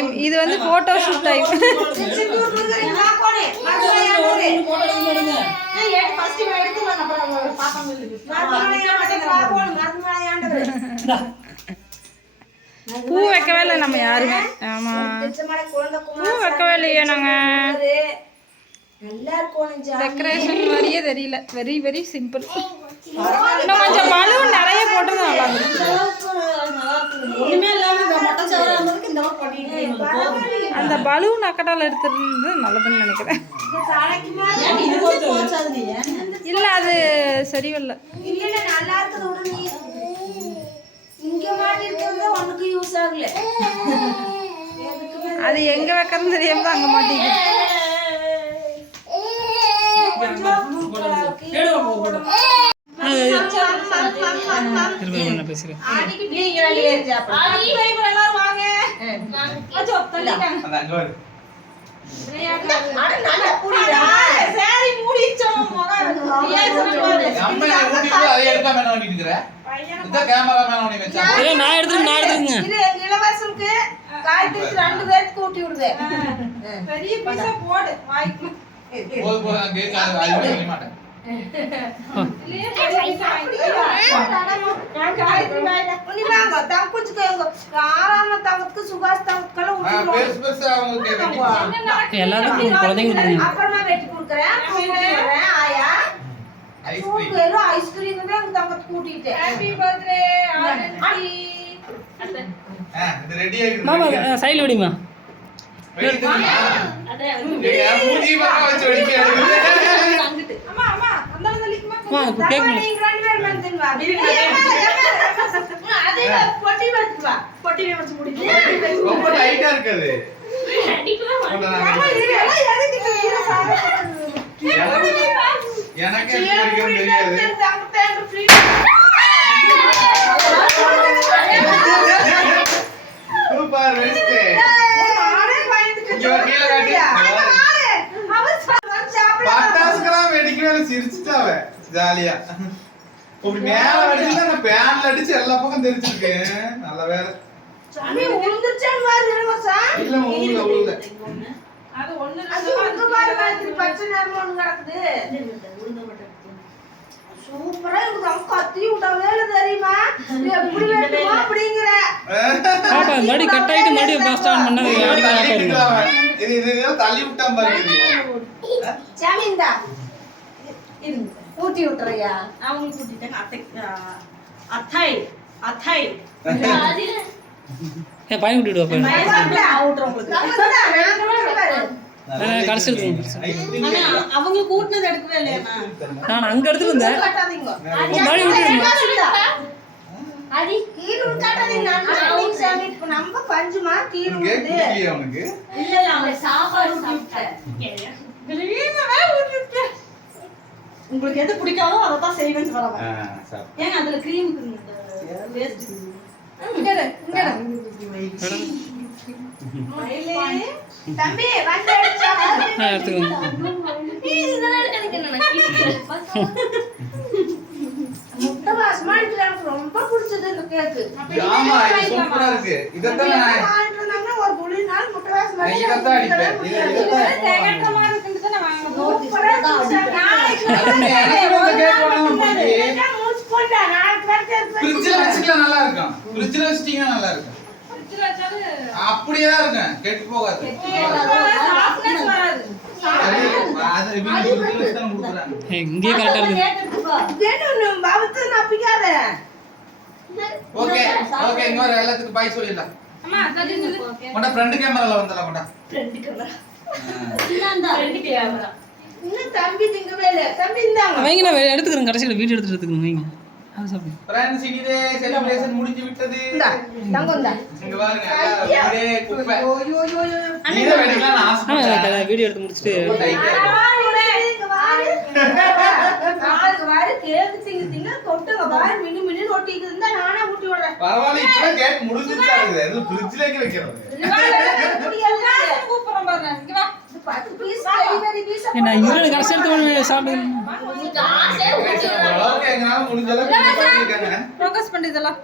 Time இது வந்து photo shoot time. பூ வைக்கவே இல்லை நம்ம யாருமே ஆமா பூ வைக்கவே இல்லையே நாங்க. டெக்கரேஷன் மாதிரியே தெரியல வெரி வெரி சிம்பிள் இன்னும் கொஞ்சம் பலூன் நிறைய போட்டு நல்லா இருந்துச்சு அந்த பலூன் அக்கட்டால எடுத்துருந்தது நல்லதுன்னு நினைக்கிறேன்? இல்ல அது சரி வரல இல்ல இல்ல நல்லா இருக்குது உடனே இங்க மாட்டிருக்கிறது ஒண்ணுக்கு யூஸ் ஆகல எதுக்குமே அது எங்க வைக்கிறதுன்னு தெரியாம அங்க மாட்டேங்குது பேசுறேன் நீங்க ரெண்டு சாப்பிடுங்க. புடிடா. நான் இளவரசனுக்கு காயத்ரிக்கு ரெண்டு பேருக்கு ஊட்டி வாங்க, தங்கச்சிக்கு ஆறாம தங்கத்துக்கு சுகாஷ் தங்கத்துக்கெல்லாம் அப்புறமா வெட்டி கொடுக்குறேன். ஆயா? ஐஸ்கிரீம் தான் தங்கத்துக்கு. அதே பொட்டி வச்சுட்டு வா. பொட்டியில வச்சு முடிச்சு. ரொம்ப டைட்டா இருக்காது? எனக்கு தெரியாது. சூப்பர் வெஸ்ட் பட்டாசுக்கெல்லாம் வெடிக்கவே சிரிச்சுட்டாவ ஜாலியா. இப்படி மேல நான் பேன்ல அடிச்சு எல்லா பக்கம் தெரிச்சிருக்கேன் நல்ல வேலை சாமி, உழுந்துருச்சான்னு பாரு. இல்ல அது பாரு, காயத்ரி, பச்சை ஒண்ணு கிடக்குது. சூப்பரா இருக்குது. அவங்க கத்தி விட்டா வேலை தெரியுமா? எப்படி அப்படிங்கிற. பாப்பா கட் ஆயிட்டு பஸ் ஸ்டாண்ட் அவன். இது தள்ளி விட்டான் பாருங்க. சாமி, இந்தா. ஊட்டி விட்டுறியா? அவங்களுக்கு கூட்டிட்டாங்க அத்தை அத்தை அத்தை ஏன் பையன் நான். கடைசி கூட்டினது எடுக்கவே இல்லையா நான் அங்க கீழே. நான் சாமி, இப்ப நம்ம பஞ்சுமா கீழே இல்ல இல்ல அவன் சாப்பாடு சாப்பிட்டேன். உங்களுக்கு எது பிடிக்காதோ அதை தான் செய்வேன்னு சாப்பிடு. ஏங்க அதுல கிரீம் தம்பி வந்து. முட்டை வாசமா இருக்குது. எனக்கு ரொம்ப பிடிச்சது இந்த கேக்கு. ஆமா இது சூப்பரா இருக்கு. இதைத்தான் நான் வாங்கிட்டு வந்தாங்கன்னா ஒரு குழி நாள் முட்டை வாசமா நான் இதைத்தான் அடிப்பேன். இது இதைத்தான் நல்லா இருக்கும் ஃப்ரிட்ஜ்ல வச்சிட்டீங்கன்னா நல்லா இருக்கும் அப்படியே தான் இருக்கும் கெட்டு போகாது கரெக்டா இருக்கு. ஓகே ஓகே இங்க வர எல்லாத்துக்கும் பாய் சொல்லிடலாம். கொண்டா ஃப்ரண்ட் கேமரால வந்துடலாம் கொண்டா. இன்னும் தம்பி திங்கவே இல்லை. தம்பி இந்தாங்க. வைங்க நான் எடுத்துக்கிறேன். கடைசியில் வீடியோ எடுத்துட்டு எடுத்துக்கிறேன். வைங்க. அது சாப்பிடுங்க ஃப்ரெண்ட்ஸ் செலிப்ரேஷன் முடிஞ்சு விட்டது. தங்கம் இந்தா. இங்க பாருங்க. ஒரே குப்பை. ஐயோ, ஐயோ, ஐயோ, நான் வீடியோ எடுத்து முடிச்சுட்டு. பரவாயில்ல ஃப்ரிட்ஜ்ல நான் இருபது கடைசி எடுத்து சாப்பிடுங்க ஃபோக்கஸ் பண்ணி இதெல்லாம்.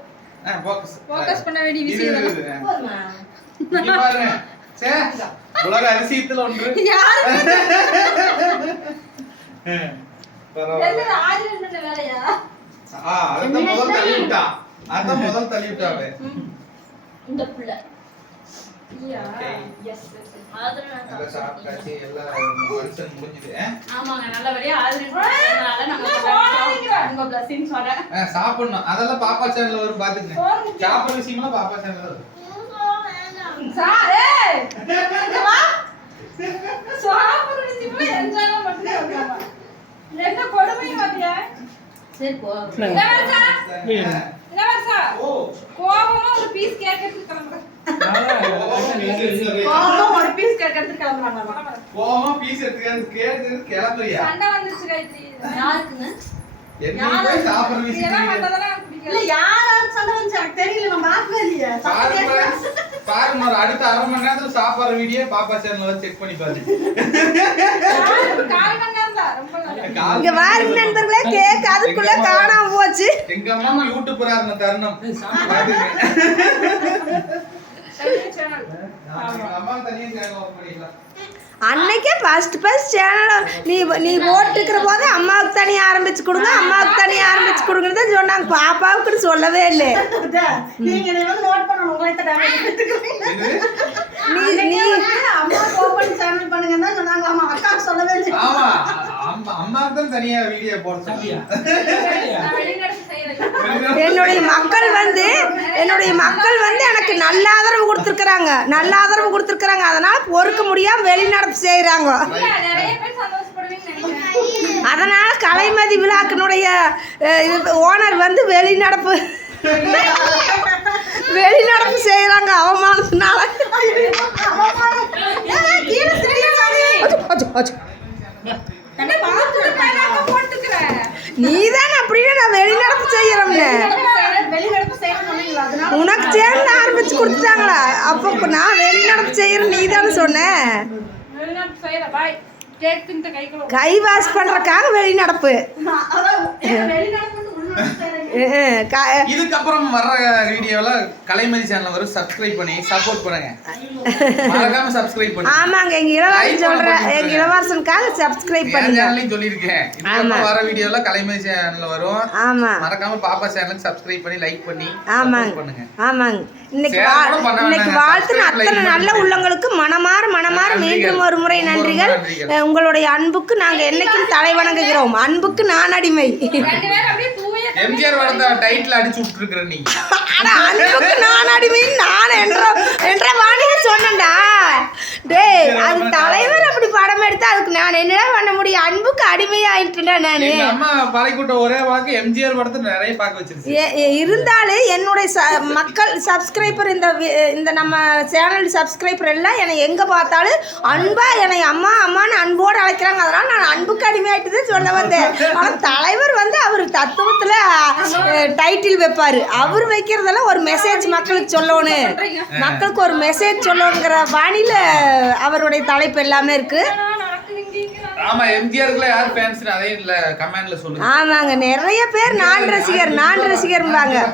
Focus பண்ண வேண்டிய விஷயம் உலக அதிசயத்துல ஒன்று. அதான் முதல் தள்ளி விட்டான் அதான் முதல் தள்ளி விட்டாவே இந்த புள்ள. சாப்பிடணும். அதெல்லாம் பாப்பா சேனல்ல வரும் பாத்துக்கங்க. சாப்பிடுற விஷயமெல்லாம் பாப்பா சேனல்ல வரும். என்ன கொடுமை பாத்தியா சரி போ. கோபமா ஒரு பீஸ் கேட்கறதுக்கு கிளம்புறேன். கோவமா ஒரு பீஸ் கேட்கறதுக்கு கிளம்புறாங்க போமா பீஸ் கேட்டு கிளம்புறியா? சண்டை யாருக்குங்க என்ன சாப்பிடுற இல்ல சண்டை எனக்கு தெரியல நான் பார்க்கவே இல்லையே. பாருங்க அடுத்த அரை மணி நேரத்துல சாப்பாடு வீடியோ பாப்பா சேனல்ல வந்து செக் பண்ணி பாருங்க கால் மணி நேரம் தான் ரொம்ப நல்லா கால் இங்க வாருங்க நண்பர்களே கேக் அதுக்குள்ள காணாம போச்சு. எங்க அம்மா யூடியூபரா இருந்த தருணம். அம்மா அன்னைக்கே ஃபர்ஸ்ட் ஃபர்ஸ்ட் சேனல் நீ நீ போட்டுக்கிற போது அம்மாவுக்கு தனியாக ஆரம்பிச்சு கொடுங்க. அம்மாவுக்கு தனியாக ஆரம்பிச்சு கொடுங்கன்னு தான் சொன்னாங்க. பாப்பாவுக்குன்னு சொல்லவே இல்லை. நீ நீ அம்மா ஓபன் சேனல் பண்ணுங்க தான் சொன்னாங்க. ஆமா அக்கா சொல்லவே இல்லை. ஆமா. அம்மா தான் தனியா வீடியோ என்னுடைய மக்கள் வந்து என்னுடைய மக்கள் வந்து எனக்கு நல்ல ஆதரவு கொடுத்துருக்குறாங்க. நல்ல ஆதரவு கொடுத்துருக்குறாங்க. அதனால பொறுக்க முடியாம வெளிநடப்பு நினைக்கிறேன். அதனால கலைமதி விழாக்கினுடைய ஓனர் வந்து வெளிநடப்பு வெளிநடப்பு செய்கிறாங்க அவமானத்தினால. அச்சோ. நீதான் அப்படின்னா நான் வெளிநடப்பு செய்யறோம்னு உனக்கு சேர்ந்து ஆரம்பிச்சு கொடுத்துட்டாங்களா? அப்போ நான் வெளிநடப்பு செய்யறேன் நீ தானே சொன்ன? வெளிநாட்டு செய்யறேன் பாய். கேக் தின்ட்டு கை வாஷ் பண்றதுக்காக வெளிநடப்பு. இதுக்கப்புறம் வர்ற வீடியோல கலைமதி சேனல் வரும் சப்ஸ்கிரைப் பண்ணி சப்போர்ட் பண்ணுங்க. மறக்காம சப்ஸ்கிரைப் பண்ணுங்க. ஆமாங்க எங்க இளவரசன் சொல்ற எங்க இளவரசனுக்காக சப்ஸ்கிரைப் பண்ணுங்க. சேனல்லையும் சொல்லியிருக்கேன். இதுக்கப்புறம் வர வீடியோல கலைமதி சேனல்ல வரும். ஆமா. மறக்காம பாப்பா சேனலுக்கு சப்ஸ்கிரைப் பண்ணி லைக் பண்ணி ஆமாங்க. பண்ணுங்க. ஆமாங்க. இன்னைக்கு இன்னைக்கு. வாழ்த்துன like அத்தனை நல்ல. உள்ளங்களுக்கு மனமாற மனமாற. மீண்டும் ஒரு முறை நன்றிகள். உங்களுடைய அன்புக்கு நாங்க என்னைக்கும் தலை வணங்குகிறோம். அன்புக்கு நான் அடிமை. எம்ஜிஆர் படத்தை டைட்டில் அடிச்சு விட்டுருக்குற நீ. ஆனா அன்புக்கு நான் அடிமை நான் என்ற என்ற வாணிக சொன்னேன்டா. டேய் அது தலைவர் படம் எடுத்தா அதுக்கு நான் என்னடா பண்ண முடியும்? அன்புக்கு அடிமை ஆயிட்டுடா நானு அம்மா பழைக்கூட்ட ஒரே வாக்கு எம்ஜிஆர் படத்தை நிறைய பார்க்க எ- இருந்தாலும் என்னுடைய மக்கள் சப்ஸ்கிரைபர் இந்த இந்த நம்ம சேனல் சப்ஸ்கிரைபர் எல்லாம் என்னை எங்கே பார்த்தாலும் அன்பா என்னை அம்மா அம்மான்னு அன்போடு அழைக்கிறாங்க. அதனால் நான் அன்புக்கு அடிமையாயிட்டு சொல்ல வந்தேன். ஆனால் தலைவர் வந்து அவர் தத்துவத்தில் டைட்டில் வைப்பார். அவர் வைக்கிறதெல்லாம் ஒரு மெசேஜ் மக்களுக்கு சொல்லணும். மக்களுக்கு ஒரு மெசேஜ் சொல்லணுங்கிற பாணியில் அவருடைய தலைப்பு எல்லாமே இருக்குது ஆமா எம்ஜிஆருக்குள்ள யார் ஃபேன்ஸ் அதையும் இல்ல கமெண்ட்ல சொல்லுங்க. ஆமாங்க நிறைய பேர் நான் ரசிகர் நான் பண்ணிட்டு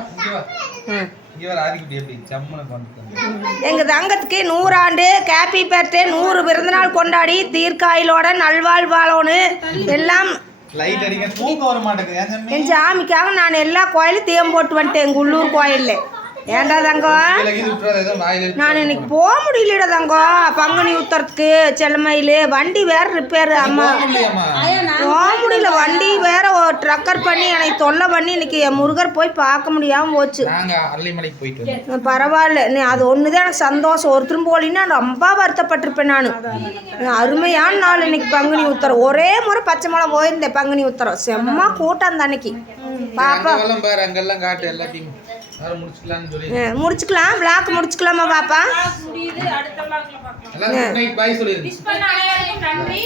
எங்கள் தங்கத்துக்கு நூறாண்டு ஹாப்பி பர்த்டே நூறு பிறந்தநாள் கொண்டாடி தீர்க்காயிலோட நல்வாழ்வாளோன்னு எல்லாம் என் சாமிக்காக நான் எல்லா கோயிலும் தீயம் போட்டு வந்துட்டேன் எங்கள் உள்ளூர் கோயிலில். ஏன்டா தங்கம் நான் இன்னைக்கு போக முடியலடா தங்கம் பங்குனி உத்தரத்துக்கு செல்லமயில். வண்டி வேற ரிப்பேர் அம்மா. போக முடியாமா போக முடியல. வண்டி வேற ட்ரக்கர் பண்ணி எனக்கு தொல்லை பண்ணி இன்னைக்கு என் முருகர் போய் பார்க்க முடியாமல் போச்சு. பரவாயில்ல. நீ அது ஒன்று தான் எனக்கு சந்தோஷம். ஒருத்தரும் போலின்னா ரொம்ப வருத்தப்பட்டிருப்பேன் நான். அருமையான நாள் இன்னைக்கு பங்குனி உத்தரம் ஒரே முறை பச்சை மலை போயிருந்தேன் பங்குனி உத்தரம் செம்ம கூட்டம் அந்த அன்னைக்கு பாப்பா. முடிச்சுக்கலாம். விளாக் முடிச்சுக்கலாமா பாப்பா? முடியுது அடுத்த vlogல பார்க்கலாம் எல்லாரும் குட் நைட் பாய் சொல்லிருங்க. விஷ் பண்ண அனைவருக்கும் நன்றி.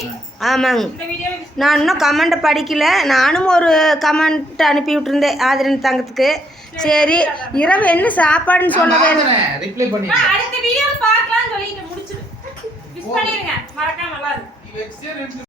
ஆமாங்க. இந்த வீடியோ நான் இன்னும் கமெண்ட்டை படிக்கல. நானும் ஒரு கமெண்ட் அனுப்பி விட்டுருந்தேன் ஆதரன் தங்கத்துக்கு. சரி இரவு என்ன சாப்பாடுன்னு சொல்ல வேணும்? ரிப்ளை பண்ணி அடுத்த வீடியோ பார்க்கலாம்னு சொல்லிட்டு முடிச்சிடு. விஷ் பண்ணிருங்க மறக்காம நல்லா இருக்கு வெப்சைட்